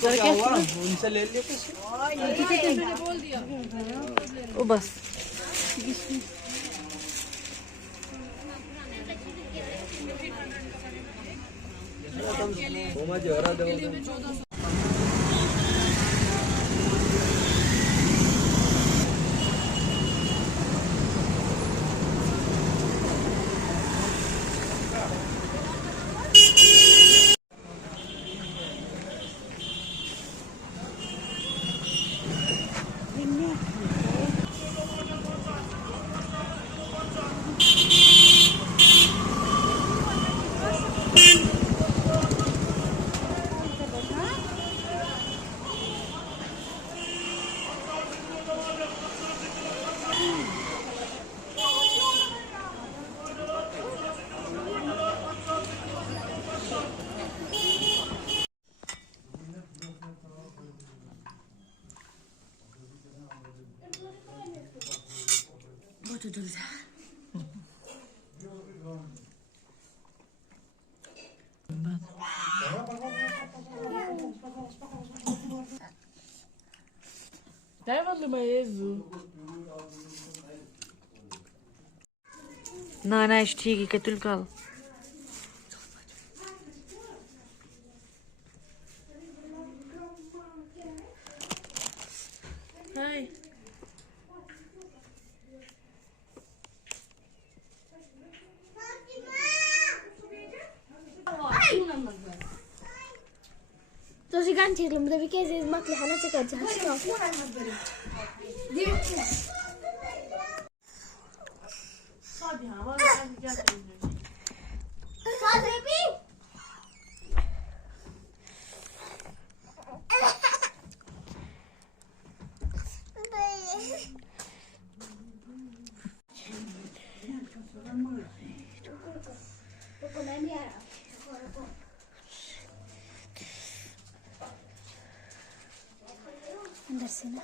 जरा क्या हुआ उनसे ले लिए कुछ ओ बस काय म्हणलं मग येजू नाही ठीक आहे का तुला काल हाय तो सी गान ठीक मतलब कैसे मकले खाना से कर जा अंदर से ना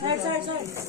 साइड